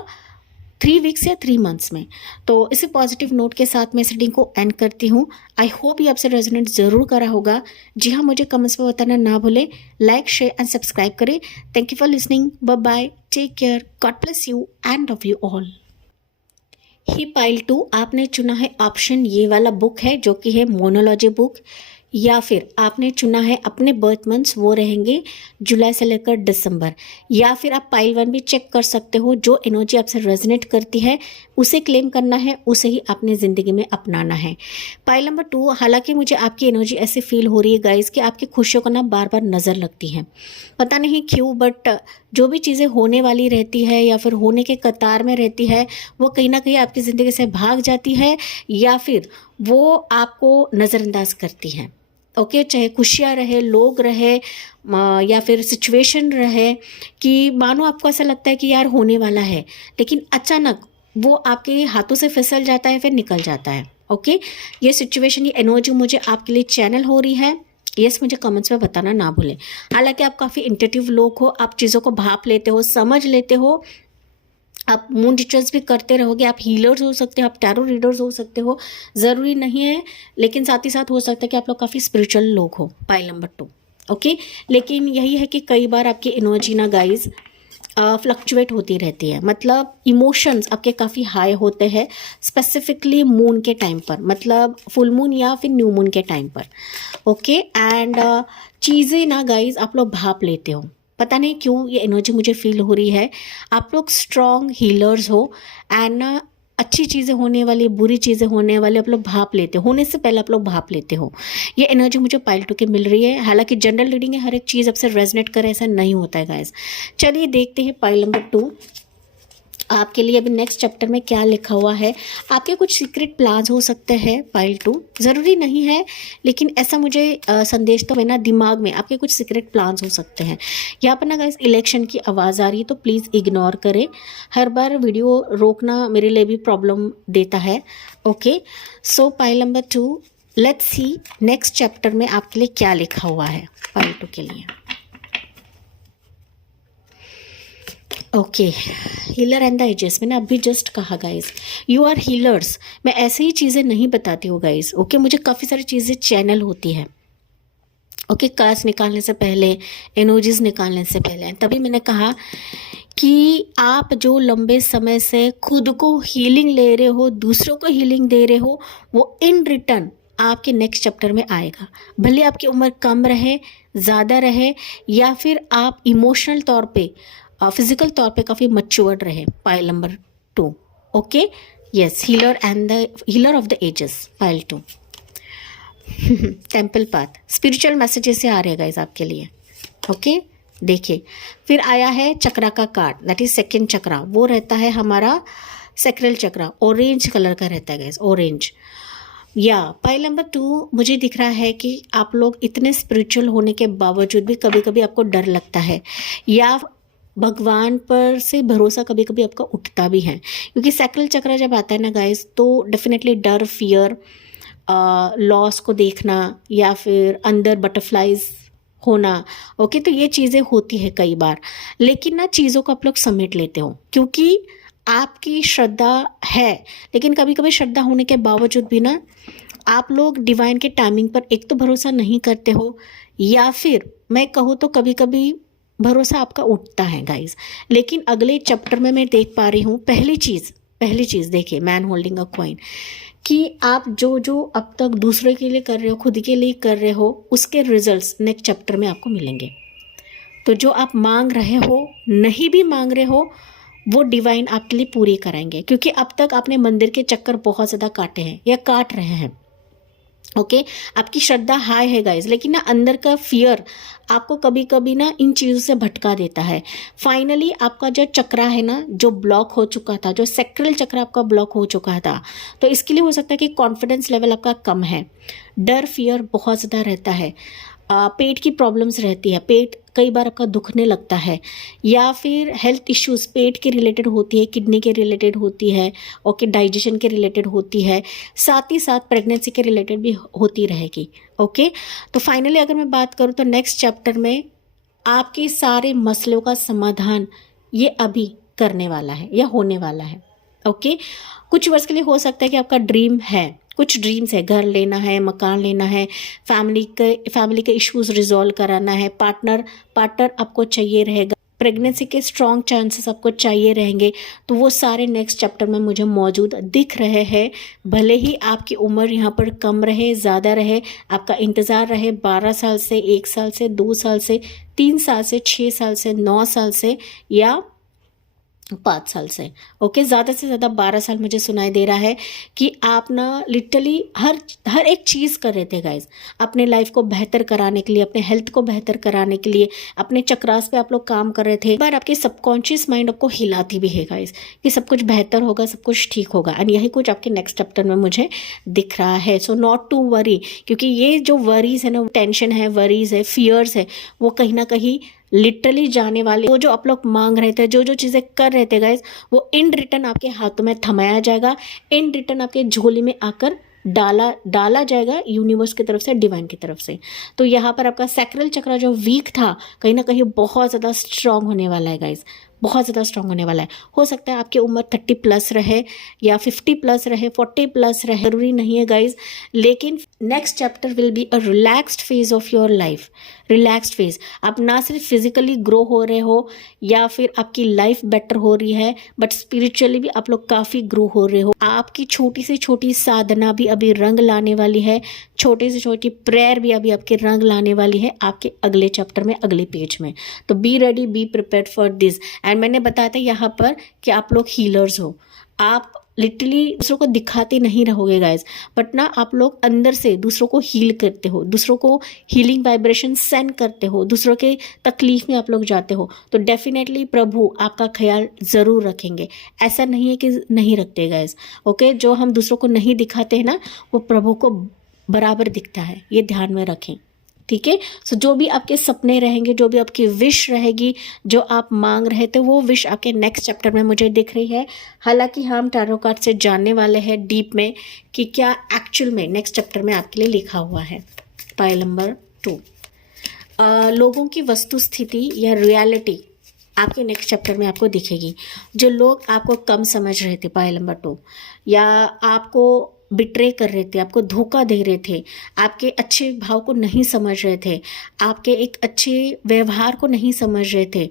3 वीक्स या 3 मंथ्स में। तो इसी पॉजिटिव नोट के साथ मैं इस रीडिंग को एंड करती हूँ। आई होप ये आपसे रेजोनेट ज़रूर करा होगा। जी हाँ, मुझे कमेंट्स में बताना ना भूलें। लाइक, शेयर एंड सब्सक्राइब करें। Thank you for listening. Bye bye, take care, God bless you and love you all. Hi pile 2, आपने चुना है ऑप्शन ये वाला बुक है, जो कि है मोनोलॉजी बुक, या फिर आपने चुना है अपने बर्थ मंथ्स, वो रहेंगे जुलाई से लेकर दिसंबर, या फिर आप पाइल 1 भी चेक कर सकते हो। जो एनर्जी आपसे रेजोनेट करती है उसे क्लेम करना है, उसे ही अपनी ज़िंदगी में अपनाना है। पाइल नंबर 2, हालांकि मुझे आपकी एनर्जी ऐसे फील हो रही है गाइस कि आपकी खुशियों को ना बार बार नज़र लगती है, पता नहीं क्यों, बट जो भी चीज़ें होने वाली रहती है या फिर होने के कतार में रहती है, वो कहीं ना कहीं आपकी ज़िंदगी से भाग जाती है या फिर वो आपको नज़रअंदाज करती है। ओके, चाहे खुशियाँ रहे, लोग रहे या फिर सिचुएशन रहे, कि मानो आपको ऐसा लगता है कि यार होने वाला है, लेकिन अचानक वो आपके हाथों से फिसल जाता है, फिर निकल जाता है। ओके, ये सिचुएशन, ये एनर्जी मुझे आपके लिए चैनल हो रही है। यस, मुझे कमेंट्स में बताना ना भूलें। हालांकि आप काफ़ी इंट्यूटिव लोग हो, आप चीज़ों को भाप लेते हो, समझ लेते हो, आप मून रिचुअल्स भी करते रहोगे, आप हीलर्स हो सकते हो, आप टैरो रीडर्स हो सकते हो, ज़रूरी नहीं है, लेकिन साथ ही साथ हो सकता है कि आप लोग काफ़ी स्पिरिचुअल लोग हो, पाइल नंबर 2। ओके, लेकिन यही है कि कई बार आपकी एनर्जी ना गाइज फ्लक्चुएट होती रहती है, मतलब इमोशंस आपके काफ़ी हाई होते हैं, स्पेसिफिकली मून के टाइम पर, मतलब फुल मून या फिर न्यू मून के टाइम पर। ओके, एंड चीज़ें ना गाइज आप लोग भाप लेते हो, पता नहीं क्यों ये एनर्जी मुझे फील हो रही है। आप लोग स्ट्रॉन्ग हीलर्स हो एंड ना अच्छी चीज़ें होने वाली, बुरी चीज़ें होने वाली आप लोग भाप लेते हो, होने से पहले आप लोग भाप लेते हो। ये एनर्जी मुझे पाइल 2 की मिल रही है। हालांकि जनरल रीडिंग है, हर एक चीज़ आपसे रेजनेट करे ऐसा नहीं होता है गाइस। चलिए देखते हैं पाइल नंबर 2 आपके लिए अभी नेक्स्ट चैप्टर में क्या लिखा हुआ है। आपके कुछ सीक्रेट प्लान्स हो सकते हैं पाइल 2, ज़रूरी नहीं है, लेकिन ऐसा मुझे संदेश तो है ना दिमाग में, आपके कुछ सीक्रेट प्लान्स हो सकते हैं। यहाँ पर ना गाइस इलेक्शन की आवाज़ आ रही है, तो प्लीज़ इग्नोर करें। हर बार वीडियो रोकना मेरे लिए भी प्रॉब्लम देता है। Okay, so pile number 2, let's see next chapter में आपके लिए क्या लिखा हुआ है पाइल 2 के लिए। Okay, healer and the ages, मैंने अभी जस्ट कहा गाइज, यू आर हीलर्स। मैं ऐसे ही चीज़ें नहीं बताती हूँ गाइज। ओके, मुझे काफ़ी सारी चीज़ें चैनल होती है। ओके, कार्ड्स निकालने से पहले, एनर्जीज निकालने से पहले, तभी मैंने कहा कि आप जो लंबे समय से खुद को हीलिंग ले रहे हो, दूसरों को हीलिंग दे रहे हो, वो इन रिटर्न आपके नेक्स्ट चैप्टर में आएगा। भले आपकी उम्र कम रहे, ज़्यादा रहे, या फिर आप इमोशनल तौर पे, फिजिकल तौर पे काफ़ी मच्योर्ड रहे। Pile number 2। Okay, yes, healer and the healer of the ages, pile 2। Temple path, spiritual messages से आ रहे हैं गाइज आपके लिए। ओके, देखिए फिर आया है चक्रा का कार्ड, दैट इज सेकेंड चक्रा। वो रहता है हमारा सैक्रल चक्रा, ऑरेंज कलर का रहता है गाइज, ऑरेंज। या पाइल नंबर 2 मुझे दिख रहा है कि आप लोग इतने स्पिरिचुअल होने के बावजूद भी कभी कभी आपको डर लगता है, या भगवान पर से भरोसा कभी कभी आपका उठता भी है, क्योंकि सैक्रल चक्र जब आता है ना गाइस, तो डेफिनेटली डर, फियर, लॉस को देखना, या फिर अंदर बटरफ्लाइज होना। ओके, तो ये चीज़ें होती है कई बार, लेकिन ना चीज़ों को आप लोग समेट लेते हो क्योंकि आपकी श्रद्धा है। लेकिन कभी कभी श्रद्धा होने के बावजूद भी ना आप लोग डिवाइन के टाइमिंग पर एक तो भरोसा नहीं करते हो, या फिर मैं कहूँ तो कभी कभी भरोसा आपका उठता है गाइज। लेकिन अगले चैप्टर में मैं देख पा रही हूँ, पहली चीज़ देखिए, मैन होल्डिंग अ कॉइन, कि आप जो जो अब तक दूसरे के लिए कर रहे हो, खुद के लिए कर रहे हो, उसके रिजल्ट्स नेक्स्ट चैप्टर में आपको मिलेंगे। तो जो आप मांग रहे हो, नहीं भी मांग रहे हो, वो डिवाइन आपके लिए पूरी कराएंगे, क्योंकि अब तक आपने मंदिर के चक्कर बहुत ज़्यादा काटे हैं या काट रहे हैं। ओके, आपकी श्रद्धा हाई है गाइज, लेकिन ना अंदर का फियर आपको कभी कभी ना इन चीज़ों से भटका देता है। फाइनली आपका जो चक्रा है ना, जो ब्लॉक हो चुका था, जो सैक्रल चक्र आपका ब्लॉक हो चुका था, तो इसके लिए हो सकता है कि कॉन्फिडेंस लेवल आपका कम है, डर, फियर बहुत ज़्यादा रहता है, पेट की प्रॉब्लम्स रहती है, पेट कई बार आपका दुखने लगता है, या फिर हेल्थ इश्यूज पेट के रिलेटेड होती है, किडनी के रिलेटेड होती है, ओके, डाइजेशन के रिलेटेड होती है, साथ ही साथ प्रेगनेंसी के रिलेटेड भी होती रहेगी। ओके, तो फाइनली अगर मैं बात करूँ तो नेक्स्ट चैप्टर में आपके सारे मसलों का समाधान ये अभी करने वाला है या होने वाला है। ओके, कुछ वर्ष के लिए हो सकता है कि आपका ड्रीम है, कुछ ड्रीम्स है, घर लेना है, मकान लेना है, फैमिली के इश्यूज रिजॉल्व कराना है, पार्टनर आपको चाहिए रहेगा, प्रेगनेंसी के स्ट्रॉन्ग चांसेस आपको चाहिए रहेंगे, तो वो सारे नेक्स्ट चैप्टर में मुझे मौजूद दिख रहे हैं। भले ही आपकी उम्र यहाँ पर कम रहे, ज़्यादा रहे, आपका इंतज़ार रहे 12 साल से, 1 साल से, 2 साल से, 3 साल से, 6 साल से, 9 साल से, या 5 साल से। ओके, ज़्यादा से ज़्यादा 12 साल मुझे सुनाई दे रहा है कि आप ना लिटरली हर एक चीज़ कर रहे थे गाइज, अपने लाइफ को बेहतर कराने के लिए, अपने हेल्थ को बेहतर कराने के लिए, अपने चक्रास पे आप लोग काम कर रहे थे। एक बार आपके सबकॉन्शियस माइंड आपको हिलाती भी है गाइज कि सब कुछ बेहतर होगा, सब कुछ ठीक होगा, एंड यही कुछ आपके नेक्स्ट चैप्टर में मुझे दिख रहा है। सो नॉट टू वरी, क्योंकि ये जो वरीज है ना, टेंशन है, वरीज है, फियर्स है, वो कहीं ना कहीं लिटरली जाने वाले, वो जो आप लोग मांग रहे थे, जो जो चीज़ें कर रहे थे गाइज, वो इन रिटर्न आपके हाथों में थमाया जाएगा, इन रिटर्न आपके झोली में आकर डाला जाएगा यूनिवर्स की तरफ से, डिवाइन की तरफ से। तो यहाँ पर आपका सैक्रल चक्र जो वीक था, कहीं ना कहीं बहुत ज़्यादा स्ट्रांग होने वाला है गाइज। बहुत ज़्यादा स्ट्रांग होने वाला है। हो सकता है आपकी उम्र 30 प्लस रहे या 50 प्लस रहे, 40 प्लस रहे, जरूरी नहीं है गाइज। लेकिन next chapter will be a relaxed phase of your life. Relaxed phase, आप ना सिर्फ फिजिकली ग्रो हो रहे हो या फिर आपकी लाइफ बेटर हो रही है, बट स्पिरिचुअली भी आप लोग काफ़ी ग्रो हो रहे हो। आपकी छोटी से छोटी साधना भी अभी रंग लाने वाली है, छोटी से छोटी प्रेयर भी अभी आपके रंग लाने वाली है आपके अगले चैप्टर में, अगले पेज में। तो be ready, be prepared for this. And मैंने बताया था यहाँ पर कि आप लोग हीलर्स हो, आप लिटरली दूसरों को दिखाते नहीं रहोगे गाइज, बट ना आप लोग अंदर से दूसरों को हील करते हो, दूसरों को हीलिंग वाइब्रेशन सेंड करते हो, दूसरों के तकलीफ में आप लोग जाते हो। तो डेफिनेटली प्रभु आपका ख्याल ज़रूर रखेंगे, ऐसा नहीं है कि नहीं रखते गाइज। ओके, जो हम दूसरों को नहीं दिखाते हैं ना, वो प्रभु को बराबर दिखता है, ये ध्यान में रखें। ठीक है, सो जो भी आपके सपने रहेंगे, जो भी आपकी विश रहेगी, जो आप मांग रहे थे, वो विश आपके नेक्स्ट चैप्टर में मुझे दिख रही है। हालांकि हम टैरो कार्ड से जानने वाले हैं डीप में कि क्या एक्चुअल में नेक्स्ट चैप्टर में आपके लिए लिखा हुआ है। पाइल नंबर 2, लोगों की वस्तु स्थिति या रियलिटी आपके नेक्स्ट चैप्टर में आपको दिखेगी। जो लोग आपको कम समझ रहे थे, पाइल नंबर 2, या आपको बिट्रे कर रहे थे, आपको धोखा दे रहे थे, आपके अच्छे भाव को नहीं समझ रहे थे, आपके एक अच्छे व्यवहार को नहीं समझ रहे थे,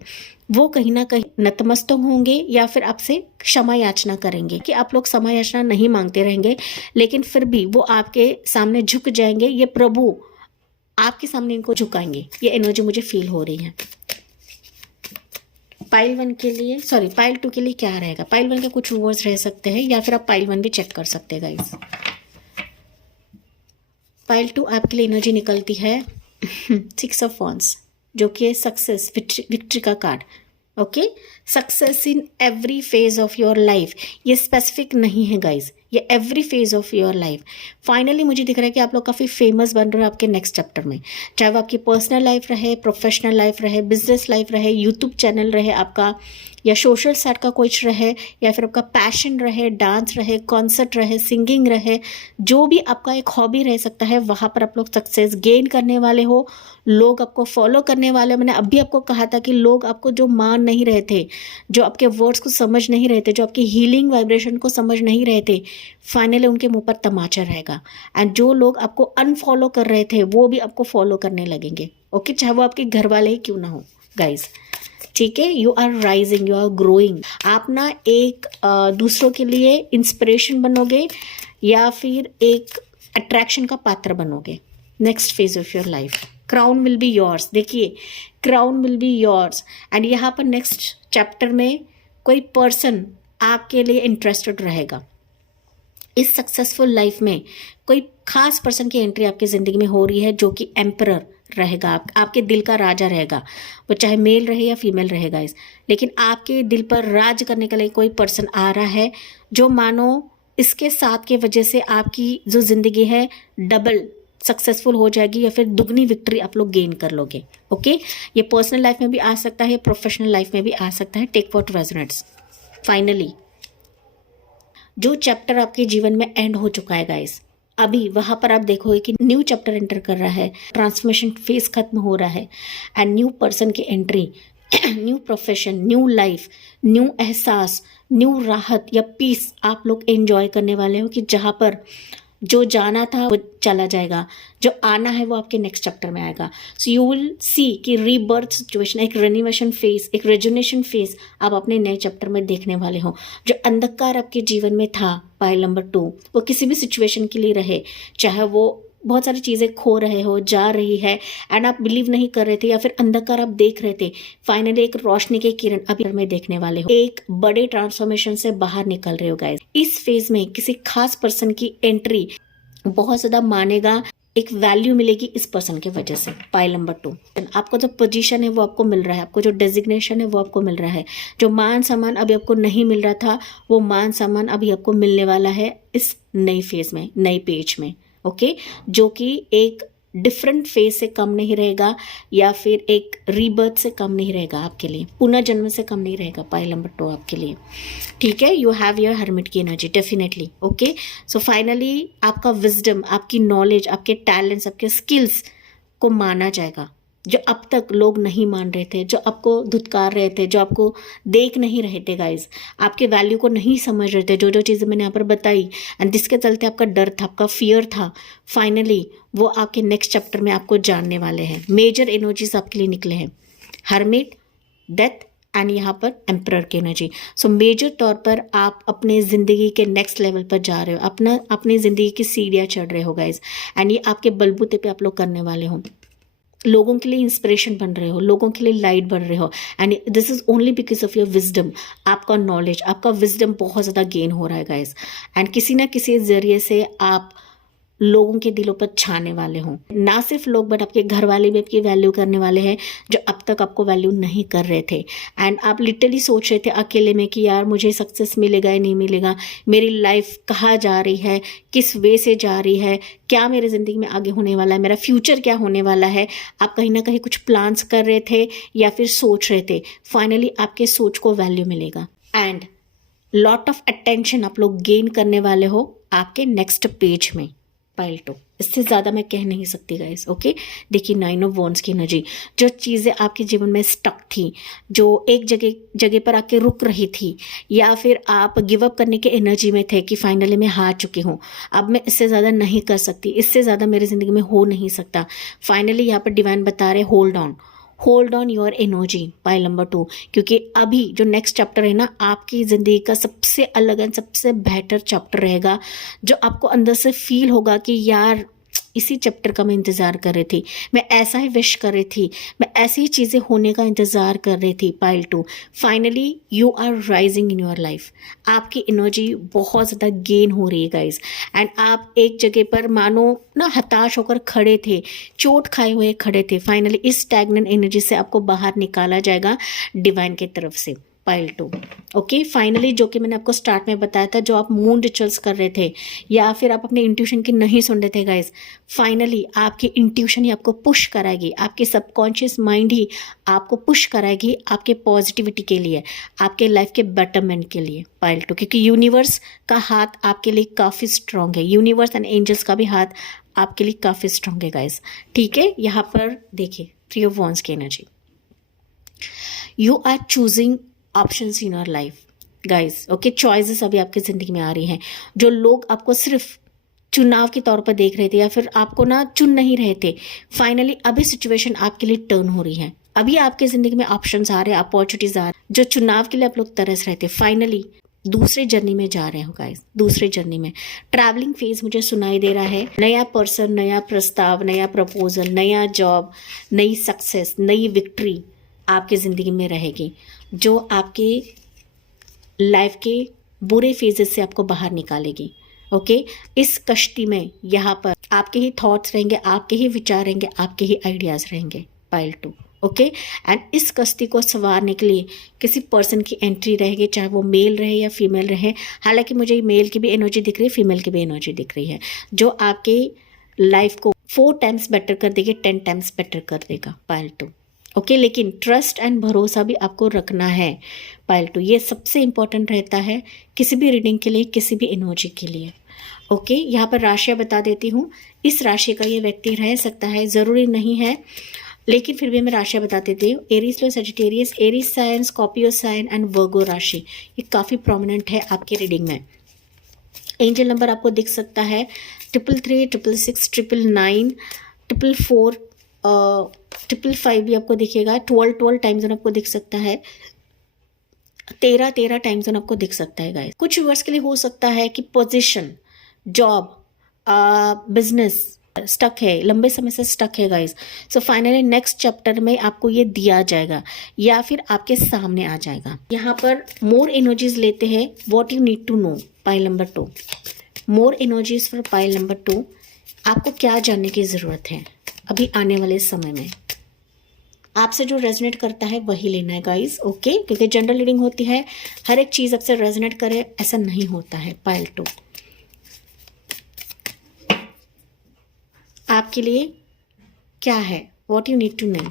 वो कहीं ना कहीं नतमस्तक होंगे या फिर आपसे क्षमा याचना करेंगे। कि आप लोग क्षमा याचना नहीं मांगते रहेंगे, लेकिन फिर भी वो आपके सामने झुक जाएंगे। ये प्रभु आपके सामने इनको झुकाएंगे, ये एनर्जी मुझे फील हो रही है। पाइल 1 के लिए, सॉरी पाइल 2 के लिए क्या रहेगा? पाइल 1 के कुछ वर्ड्स रह सकते हैं या फिर आप पाइल 1 भी चेक कर सकते हैं गाइस। पाइल 2 आपके लिए एनर्जी निकलती है 6 ऑफ वॉन्ड्स, जो कि है सक्सेस, विक्ट्री का card. Okay, success in every phase of your life. ये स्पेसिफिक नहीं है गाइज, ये every phase of your life. Finally मुझे दिख रहा है कि आप लोग काफ़ी फेमस बन रहे हो आपके नेक्स्ट चैप्टर में, चाहे वो आपकी पर्सनल लाइफ रहे, प्रोफेशनल लाइफ रहे, बिजनेस लाइफ रहे, यूट्यूब चैनल रहे आपका, या सोशल साइड का कुछ रहे, या फिर आपका पैशन रहे, डांस रहे, कॉन्सर्ट रहे, सिंगिंग रहे, जो भी आपका एक हॉबी रह सकता है, वहाँ पर आप लोग सक्सेस गेन करने वाले हो। लोग आपको फॉलो करने वाले। मैंने अभी आपको कहा था कि लोग आपको जो मान नहीं रहे थे, जो आपके वर्ड्स को समझ नहीं रहे थे, जो आपकी हीलिंग वाइब्रेशन को समझ नहीं रहे थे, फाइनली उनके मुंह पर तमाचा रहेगा। एंड जो लोग आपको अनफॉलो कर रहे थे, वो भी आपको फॉलो करने लगेंगे। ओके, चाहे वो आपके घर वाले ही क्यों ना हो गाइज। ठीक है, you are rising, you are growing. आप ना एक दूसरों के लिए इंस्पिरेशन बनोगे या फिर एक अट्रैक्शन का पात्र बनोगे। Next phase of your life, crown will be yours. देखिए, crown will be yours. And यहाँ पर नेक्स्ट चैप्टर में कोई पर्सन आपके लिए इंटरेस्टेड रहेगा। इस सक्सेसफुल लाइफ में कोई खास पर्सन की एंट्री आपकी ज़िंदगी में हो रही है, जो कि एम्परर रहेगा, आपके दिल का राजा रहेगा। वो चाहे मेल रहे या फीमेल रहेगा इस, लेकिन आपके दिल पर राज करने के लिए कोई पर्सन आ रहा है, जो मानो इसके साथ के वजह से आपकी जो ज़िंदगी है डबल सक्सेसफुल हो जाएगी या फिर दुगनी विक्ट्री आप लोग गेन कर लोगे। ओके, ये पर्सनल लाइफ में भी आ सकता है, प्रोफेशनल लाइफ में भी आ सकता है। Take what resonates. फाइनली जो चैप्टर आपके जीवन में एंड हो चुका है गाइस, अभी वहाँ पर आप देखोगे कि न्यू चैप्टर एंटर कर रहा है, ट्रांसफॉर्मेशन फेज खत्म हो रहा है, एंड न्यू पर्सन की entry, new profession, new life, new एहसास, न्यू राहत या पीस आप लोग एंजॉय करने वाले हो। कि जहाँ पर जो जाना था वो चला जाएगा, जो आना है वो आपके नेक्स्ट चैप्टर में आएगा। सो यू विल सी कि रीबर्थ सिचुएशन, एक रेन्यूएशन फेज, एक रेजुनेशन फेज आप अपने नए चैप्टर में देखने वाले हो। जो अंधकार आपके जीवन में था, पाइल नंबर 2, वो किसी भी सिचुएशन के लिए रहे, चाहे वो बहुत सारी चीज़ें खो रहे हो, जा रही है, एंड आप बिलीव नहीं कर रहे थे या फिर अंधकार आप देख रहे थे, फाइनली एक रोशनी के किरण अभी में देखने वाले हो। एक बड़े ट्रांसफॉर्मेशन से बाहर निकल रहे हो गाइस। इस फेज में किसी खास पर्सन की एंट्री बहुत ज़्यादा मानेगा, एक वैल्यू मिलेगी इस पर्सन के वजह से। पाइल नंबर 2, आपको जो पोजीशन है वो आपको मिल रहा है, आपको जो डेजिग्नेशन है वो आपको मिल रहा है, जो मान सम्मान अभी आपको नहीं मिल रहा था, वो मान सम्मान अभी आपको मिलने वाला है इस नई फेज में, नए पेज में। ओके, जो कि एक डिफरेंट फेज से कम नहीं रहेगा या फिर एक रीबर्थ से कम नहीं रहेगा आपके लिए, पुनर्जन्म से कम नहीं रहेगा। पाइल नंबर 2 आपके लिए, ठीक है। यू हैव योर हर्मिट की energy definitely. Okay, so finally आपका विजडम, आपकी नॉलेज, आपके टैलेंट्स, आपके स्किल्स को माना जाएगा। जो अब तक लोग नहीं मान रहे थे, जो आपको धुतकार रहे थे, जो आपको देख नहीं रहे थे गाइज, आपके वैल्यू को नहीं समझ रहे थे, जो जो चीज़ें मैंने यहाँ पर बताई, एंड जिसके चलते आपका डर था, आपका फियर था, फाइनली वो आपके नेक्स्ट चैप्टर में आपको जानने वाले हैं। मेजर एनर्जीज आपके लिए निकले हैं, हर्मिट, डेथ एंड यहाँ पर एम्परर की एनर्जी। सो मेजर तौर पर आप अपने ज़िंदगी के नेक्स्ट लेवल पर जा रहे हो, अपनी ज़िंदगी की सीढ़ियाँ चढ़ रहे हो गाइज, एंड ये आपके बलबूते पे आप लोग करने वाले हो। लोगों के लिए इंस्पिरेशन बन रहे हो, लोगों के लिए लाइट बन रहे हो, and this is only because of your wisdom. आपका नॉलेज, आपका विजडम बहुत ज़्यादा गेन हो रहा है गाइज, एंड किसी ना किसी जरिए से आप लोगों के दिलों पर छाने वाले हों। ना सिर्फ लोग बट आपके घर वाले भी आपकी वैल्यू करने वाले हैं, जो अब तक आपको वैल्यू नहीं कर रहे थे, एंड आप लिटरली सोच रहे थे अकेले में कि यार मुझे सक्सेस मिलेगा या नहीं मिलेगा, मेरी लाइफ कहाँ जा रही है, किस वे से जा रही है, क्या मेरे ज़िंदगी में आगे होने वाला है, मेरा फ्यूचर क्या होने वाला है। आप कहीं ना कहीं कुछ प्लान्स कर रहे थे या फिर सोच रहे थे, फाइनली आपके सोच को वैल्यू मिलेगा, एंड लॉट ऑफ अटेंशन आप लोग गेन करने वाले हो आपके नेक्स्ट पेज में। पाइल 2, इससे ज़्यादा मैं कह नहीं सकती गाइस। ओके, देखिए 9 ऑफ वॉन्ड्स की एनर्जी, जो चीज़ें आपके जीवन में स्टक थी, जो एक जगह पर आके रुक रही थी, या फिर आप गिव अप करने के एनर्जी में थे कि फाइनली मैं हार चुकी हूँ, अब मैं इससे ज़्यादा नहीं कर सकती, इससे ज़्यादा मेरी ज़िंदगी में हो नहीं सकता। फाइनली यहाँ पर डिवाइन बता रहे hold on your energy, pile number 2, क्योंकि अभी जो नेक्स्ट चैप्टर है ना, आपकी ज़िंदगी का सबसे अलग एंड सबसे बेहतर चैप्टर रहेगा, जो आपको अंदर से फील होगा कि यार इसी चैप्टर का मैं इंतज़ार कर रही थी, मैं ऐसा ही विश कर रही थी, मैं ऐसी ही चीज़ें होने का इंतज़ार कर रही थी। Pile 2, finally you are rising in your life, आपकी एनर्जी बहुत ज़्यादा गेन हो रही है गाइज, एंड आप एक जगह पर मानो ना हताश होकर खड़े थे, चोट खाए हुए खड़े थे, फाइनली इस स्टैग्नेंट एनर्जी से आपको बाहर निकाला जाएगा डिवाइन की तरफ से। पाइल 2, ओके, फाइनली जो कि मैंने आपको स्टार्ट में बताया था, जो आप मून रिचुअल्स कर रहे थे या फिर आप अपने इंट्यूशन की नहीं सुन रहे थे गाइज, फाइनली आपकी इंट्यूशन ही आपको पुश कराएगी, आपकी सबकॉन्शियस माइंड ही आपको पुश कराएगी आपके पॉजिटिविटी के लिए, आपके लाइफ के बेटरमेंट के लिए। पाइल 2, क्योंकि यूनिवर्स का हाथ आपके लिए काफ़ी स्ट्रांग है, यूनिवर्स एंड एंजल्स का भी हाथ आपके लिए काफ़ी स्ट्रांग है गाइज। ठीक है, यहाँ पर देखिए 3 ऑफ वॉन्ड्स की energy, you are choosing options in your life guys. Okay, choices अभी आपकी ज़िंदगी में आ रही हैं, जो लोग आपको सिर्फ चुनाव के तौर पर देख रहे थे या फिर आपको ना चुन नहीं रहे थे, फाइनली अभी सिचुएशन आपके लिए टर्न हो रही है, अभी आपकी ज़िंदगी में ऑप्शंस आ रहे हैं, अपॉर्चुनिटीज आ रहे हैं, जो चुनाव के लिए आप लोग तरस रहे थे, फाइनली दूसरे जर्नी में जा रहे हो गाइस, दूसरे जर्नी में ट्रैवलिंग फेज मुझे सुनाई दे रहा है। नया पर्सन, नया प्रस्ताव, नया प्रपोजल, नया जॉब, नई सक्सेस, नई विक्ट्री आपकी ज़िंदगी में रहेगी, जो आपके लाइफ के बुरे फेजेस से आपको बाहर निकालेगी। ओके, इस कश्ती में यहाँ पर आपके ही थॉट्स रहेंगे, आपके ही विचार रहेंगे, आपके ही आइडियाज़ रहेंगे। पाइल 2, ओके, एंड इस कश्ती को संवारने के लिए किसी पर्सन की एंट्री रहेगी, चाहे वो मेल रहे या फीमेल रहे। हालांकि मुझे मेल की भी एनर्जी दिख रही है, फीमेल की भी एनर्जी दिख रही है, जो आपके लाइफ को 4 टाइम्स बेटर कर देगी, 10 टाइम्स बेटर कर देगा। पाइल 2, ओके, लेकिन ट्रस्ट एंड भरोसा भी आपको रखना है। पाइल 2, ये सबसे इंपॉर्टेंट रहता है किसी भी रीडिंग के लिए, किसी भी एनर्जी के लिए। ओके, यहाँ पर राशियाँ बता देती हूँ, इस राशि का ये व्यक्ति रह सकता है, ज़रूरी नहीं है, लेकिन फिर भी मैं राशियाँ बता देती हूँ। Aries Leo Sagittarius, Aries sign, Scorpio sign and Virgo राशि, ये काफ़ी प्रोमिनेंट है आपकी रीडिंग में। एंजल नंबर आपको दिख सकता है 333, 666, 999, 444, 555 भी आपको दिखेगा, 12 टाइम जोन आपको दिख सकता है, 13 टाइम जोन आपको दिख सकता है गाइस। कुछ व्यूअर्स के लिए हो सकता है कि पोजीशन, जॉब, बिजनेस स्टक है, लंबे समय से स्टक है guys. So finally next chapter में आपको ये दिया जाएगा या फिर आपके सामने आ जाएगा। यहाँ पर मोर एनर्जीज लेते हैं, what you need to know, pile number 2, more energies for pile number 2, आपको क्या जानने की ज़रूरत है अभी आने वाले समय में। आपसे जो रेजोनेट करता है वही लेना है गाइस। ओके, क्योंकि जनरल रीडिंग होती है, हर एक चीज़ आपसे रेजोनेट करे ऐसा नहीं होता है। पाइल 2, आपके लिए क्या है, what you need to know.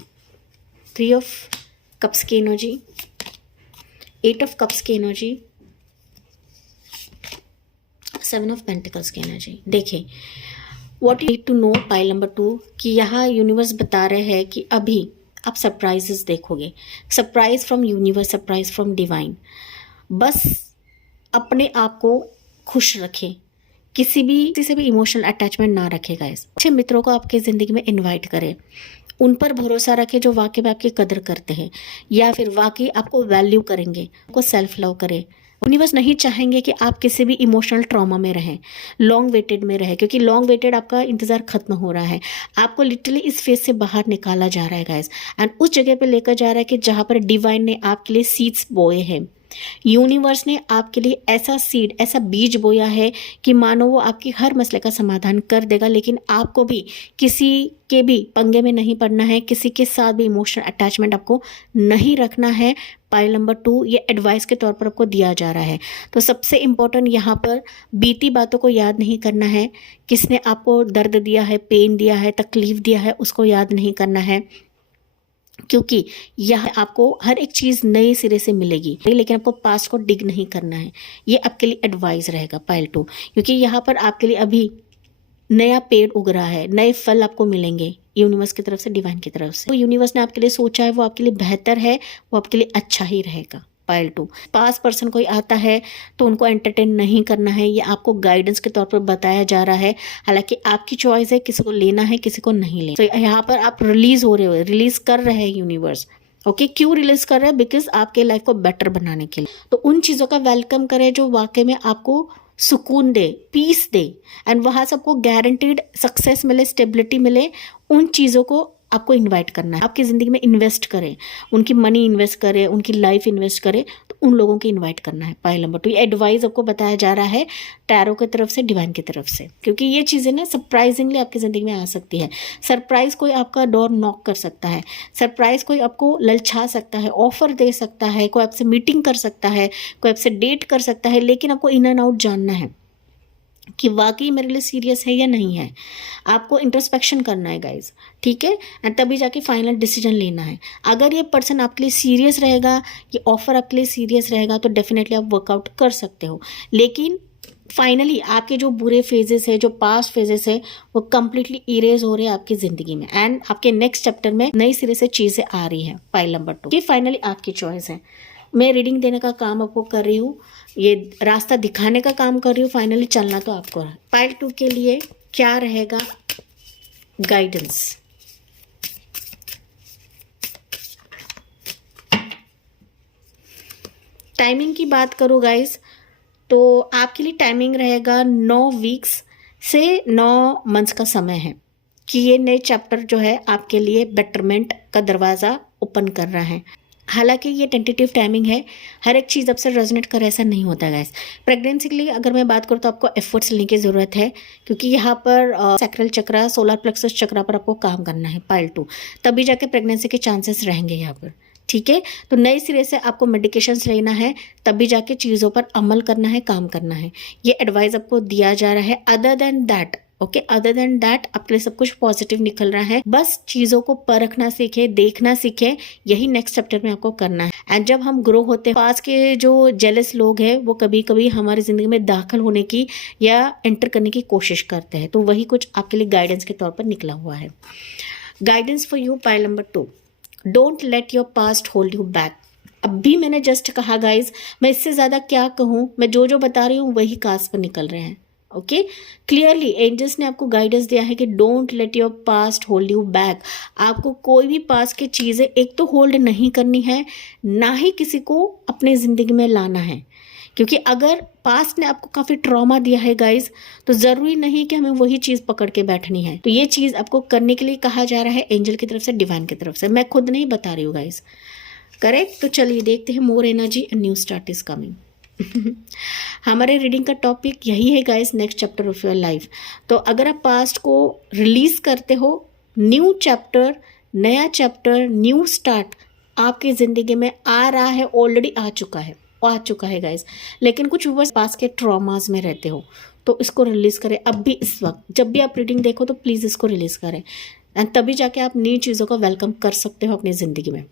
3 of cups की एनर्जी, 8 ऑफ कप्स की एनर्जी, 7 ऑफ पेंटिकल्स की एनर्जी। देखिए what you need to know pile number 2 कि यहाँ यूनिवर्स बता रहे हैं कि अभी आप सरप्राइजेस देखोगे, surprise from universe, surprise from divine. बस अपने आप को खुश रखें, किसी से भी इमोशनल अटैचमेंट ना रखेगा। अच्छे मित्रों को आपके ज़िंदगी में इनवाइट करें, उन पर भरोसा रखें जो वाकई में आपकी कदर करते हैं या फिर वाकई आपको वैल्यू करेंगे, आपको सेल्फ लव करें। यूनिवर्स नहीं चाहेंगे कि आप किसी भी इमोशनल ट्रॉमा में रहें, लॉन्ग वेटेड में रहें, क्योंकि लॉन्ग वेटेड आपका इंतजार खत्म हो रहा है। आपको लिटरली इस फेज से बाहर निकाला जा रहा है गाइस, एंड उस जगह पे लेकर जा रहा है कि जहाँ पर डिवाइन ने आपके लिए सीड्स बोए हैं। यूनिवर्स ने आपके लिए ऐसा सीड, ऐसा बीज बोया है कि मानो वो आपकी हर मसले का समाधान कर देगा, लेकिन आपको भी किसी के भी पंगे में नहीं पड़ना है, किसी के साथ भी इमोशनल अटैचमेंट आपको नहीं रखना है। पाइल नंबर 2 ये एडवाइस के तौर पर आपको दिया जा रहा है। तो सबसे इम्पोर्टेंट यहाँ पर बीती बातों को याद नहीं करना है, किसने आपको दर्द दिया है, पेन दिया है, तकलीफ दिया है, उसको याद नहीं करना है, क्योंकि यह आपको हर एक चीज़ नए सिरे से मिलेगी, लेकिन आपको पास्ट को डिग नहीं करना है। ये आपके लिए एडवाइस रहेगा पाइल 2, क्योंकि यहाँ पर आपके लिए अभी नया पेड़ उग रहा है, नए फल आपको मिलेंगे यूनिवर्स की तरफ से, डिवाइन की तरफ से। वो यूनिवर्स ने आपके लिए सोचा है वो आपके लिए बेहतर है, वो आपके लिए अच्छा ही रहेगा। पाइल 2 पास पर्सन कोई आता है तो उनको एंटरटेन नहीं करना है, ये आपको गाइडेंस के तौर पर बताया जा रहा है। हालांकि आपकी चॉइस है, किसी को लेना है किसी को नहीं लेना। तो यहाँ पर आप रिलीज हो रहे हो, रिलीज कर रहे हैं यूनिवर्स। ओके, क्यों रिलीज कर रहे हैं? बिकॉज आपके लाइफ को बेटर बनाने के लिए। तो उन चीज़ों का वेलकम करें जो वाकई में आपको सुकून दे, पीस दे, एंड वहाँ सबको गारंटीड सक्सेस मिले, स्टेबिलिटी मिले। उन चीज़ों को आपको इनवाइट करना है, आपकी ज़िंदगी में इन्वेस्ट करें, उनकी मनी इन्वेस्ट करें, उनकी लाइफ इन्वेस्ट करें, तो उन लोगों को इनवाइट करना है। पाइल नंबर 2 ये एडवाइस आपको बताया जा रहा है टैरो की तरफ से, डिवाइन की तरफ से, क्योंकि ये चीज़ें ना सरप्राइजिंगली आपकी ज़िंदगी में आ सकती है। सरप्राइज कोई आपका डोर नॉक कर सकता है, सरप्राइज कोई आपको ललचा सकता है, ऑफर दे सकता है, कोई आपसे मीटिंग कर सकता है, कोई आपसे डेट कर सकता है, लेकिन आपको इन एंड आउट जानना है कि वाकई मेरे लिए सीरियस है या नहीं है। आपको इंट्रोस्पेक्शन करना है गाइज, ठीक है, एंड तभी जाके फाइनल डिसीजन लेना है। अगर ये पर्सन आपके लिए सीरियस रहेगा, ये ऑफर आपके लिए सीरियस रहेगा, तो डेफिनेटली आप वर्कआउट कर सकते हो। लेकिन फाइनली आपके जो बुरे फेजेस है, जो पास्ट फेजेस है, वो कम्प्लीटली इरेज हो रहे हैं आपकी ज़िंदगी में, एंड आपके नेक्स्ट चैप्टर में नई सिरे से चीज़ें आ रही हैं। पाइल नंबर 2 ये फाइनली आपकी चॉइस है। मैं रीडिंग देने का काम आपको कर रही हूँ, ये रास्ता दिखाने का काम कर रही हूँ, फाइनली चलना तो आपको है। पाइल 2 के लिए क्या रहेगा गाइडेंस? टाइमिंग की बात करूँ गाइस, तो आपके लिए टाइमिंग रहेगा 9 वीक्स से 9 मंथ्स का समय है कि ये नए चैप्टर जो है आपके लिए बेटरमेंट का दरवाज़ा ओपन कर रहा है। हालांकि ये टेंटेटिव टाइमिंग है, हर एक चीज़ अब से रेजोनेट कर ऐसा नहीं होता गाइस। प्रेगनेंसी के लिए अगर मैं बात करूँ तो आपको एफर्ट्स लेने की ज़रूरत है, क्योंकि यहाँ पर सैक्रल चक्रा, सोलर प्लेक्सस चक्रा पर आपको काम करना है पाइल 2, तभी जाके प्रेगनेंसी के चांसेस रहेंगे यहाँ पर, ठीक है। तो नए सिरे से आपको मेडिकेशंस लेना है, तभी जाके चीज़ों पर अमल करना है, काम करना है, ये एडवाइस आपको दिया जा रहा है। Other than that okay, other than that आपके लिए सब कुछ पॉजिटिव निकल रहा है। बस चीज़ों को परखना सीखे, देखना सीखे, यही नेक्स्ट चैप्टर में आपको करना है। एंड जब हम ग्रो होते हैं, पास के जो जेलस लोग हैं वो कभी कभी हमारी ज़िंदगी में दाखिल होने की या एंटर करने की कोशिश करते हैं, तो वही कुछ आपके लिए गाइडेंस के तौर पर निकला हुआ है। Guidance for you pile number 2, don't let your past hold you back. अब भी मैंने जस्ट कहा गाइज, मैं इससे ज़्यादा क्या कहूँ, मैं जो बता रही हूँ वही कास्ट पर निकल रहे हैं। ओके, क्लियरली एंजल्स ने आपको गाइडेंस दिया है कि don't let your past hold you back. आपको कोई भी पास्ट की चीज़ें एक तो होल्ड नहीं करनी है, ना ही किसी को अपनी ज़िंदगी में लाना है, क्योंकि अगर पास्ट ने आपको काफ़ी ट्रॉमा दिया है गाइज, तो ज़रूरी नहीं कि हमें वही चीज़ पकड़ के बैठनी है। तो ये चीज़ आपको करने के लिए कहा जा रहा है एंजल की तरफ से, डिवाइन की तरफ से, मैं खुद नहीं बता रही हूँ गाइज, करेक्ट। तो चलिए देखते हैं, more energy and new start is coming. हमारे रीडिंग का टॉपिक यही है guys, next chapter of your life. तो अगर आप पास्ट को रिलीज करते हो, न्यू चैप्टर, नया चैप्टर, न्यू स्टार्ट आपकी ज़िंदगी में आ रहा है, ऑलरेडी आ चुका है गाइस। लेकिन कुछ व्यूअर्स पास्ट के ट्रॉमास में रहते हो, तो इसको रिलीज़ करें अब भी, इस वक्त जब भी आप रीडिंग देखो तो प्लीज़ इसको रिलीज़ करें, एंड तभी जाके आप नई चीज़ों को वेलकम कर सकते हो अपनी ज़िंदगी में।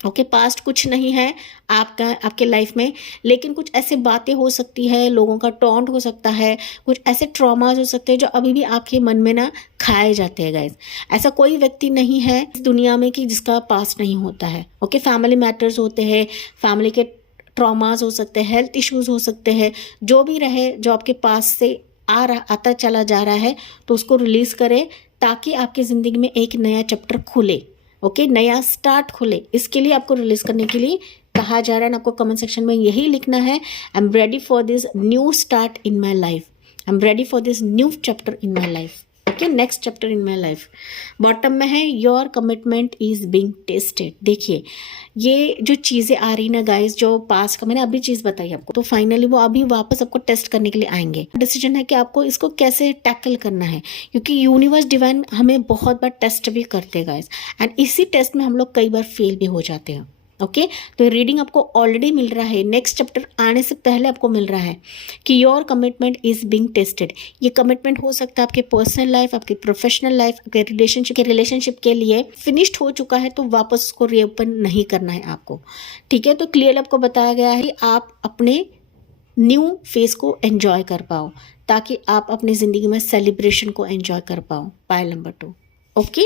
ओके पास्ट कुछ नहीं है आपका आपके लाइफ में, लेकिन कुछ ऐसे बातें हो सकती है, लोगों का टॉन्ट हो सकता है, कुछ ऐसे ट्रॉमाज हो सकते हैं जो अभी भी आपके मन में ना खाए जाते हैं गाइज। ऐसा कोई व्यक्ति नहीं है इस दुनिया में कि जिसका पास्ट नहीं होता है। ओके फैमिली मैटर्स होते हैं, फैमिली के ट्रॉमाज हो सकते हैं, हेल्थ इश्यूज हो सकते हैं, जो भी रहे जो आपके पास से आता चला जा रहा है तो उसको रिलीज करें ताकि आपकी ज़िंदगी में एक नया चैप्टर खुले। ओके नया स्टार्ट खुले, इसके लिए आपको रिलीज करने के लिए कहा जा रहा है। आपको कमेंट सेक्शन में यही लिखना है, I am ready for this new start in my life, I am ready for this new chapter in my life. Okay next chapter in my life. Bottom में है your commitment is being tested. देखिए ये जो चीज़ें आ रही ना guys, जो पास का मैंने अभी चीज़ बताई आपको, तो फाइनली वो अभी वापस आपको टेस्ट करने के लिए आएंगे। डिसीजन है कि आपको इसको कैसे टैकल करना है, क्योंकि यूनिवर्स डिवाइन हमें बहुत बार टेस्ट भी करते हैं गाइस, एंड इसी टेस्ट में हम लोग कई बार फेल भी हो जाते हैं। ओके तो रीडिंग आपको ऑलरेडी मिल रहा है, नेक्स्ट चैप्टर आने से पहले आपको मिल रहा है कि your commitment is being tested. ये कमिटमेंट हो सकता है आपके पर्सनल लाइफ, आपकी प्रोफेशनल लाइफ, आपके रिलेशनशिप के लिए फिनिश्ड हो चुका है तो वापस उसको रीओपन नहीं करना है आपको। ठीक है तो क्लियर आपको बताया गया है कि आप अपने न्यू फेस को एंजॉय कर पाओ, ताकि आप अपनी ज़िंदगी में सेलिब्रेशन को एंजॉय कर पाओ। Pile number 2। Okay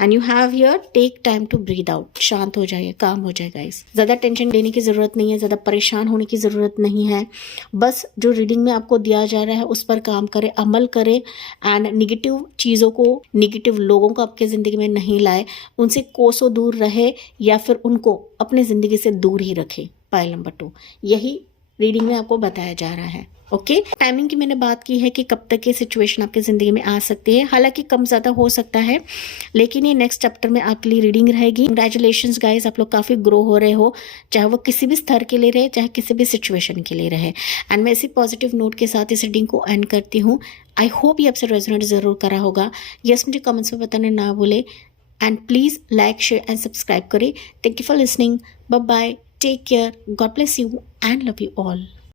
and you have here take time to breathe out. शांत हो जाइए, काम हो जाएगा गाइस। ज़्यादा टेंशन लेने की ज़रूरत नहीं है, ज़्यादा परेशान होने की ज़रूरत नहीं है। बस जो रीडिंग में आपको दिया जा रहा है उस पर काम करें, अमल करें, एंड निगेटिव चीज़ों को, निगेटिव लोगों को आपके ज़िंदगी में नहीं लाए, उनसे कोसों दूर रहे या फिर उनको अपनी ज़िंदगी से दूर ही रखें। पाइल नंबर 2 यही रीडिंग में आपको बताया जा रहा है। ओके टाइमिंग की मैंने बात की है कि कब तक ये सिचुएशन आपकी ज़िंदगी में आ सकती है, हालांकि कम ज़्यादा हो सकता है, लेकिन ये नेक्स्ट चैप्टर में आपके लिए रीडिंग रहेगी। कंग्रेचुलेशंस गाइस, आप लोग काफ़ी ग्रो हो रहे हो, चाहे वो किसी भी स्तर के लिए रहे, चाहे किसी भी सिचुएशन के लिए रहे। एंड मैं इसी पॉजिटिव नोट के साथ इस रीडिंग को एंड करती हूँ। आई होप ये आपसे रेजोनेट ज़रूर करा होगा। यस मुझे कमेंट्स में बताना ना भूले, and please like share and subscribe करें। Thank you for listening, bye bye, take care, God bless you and love you all.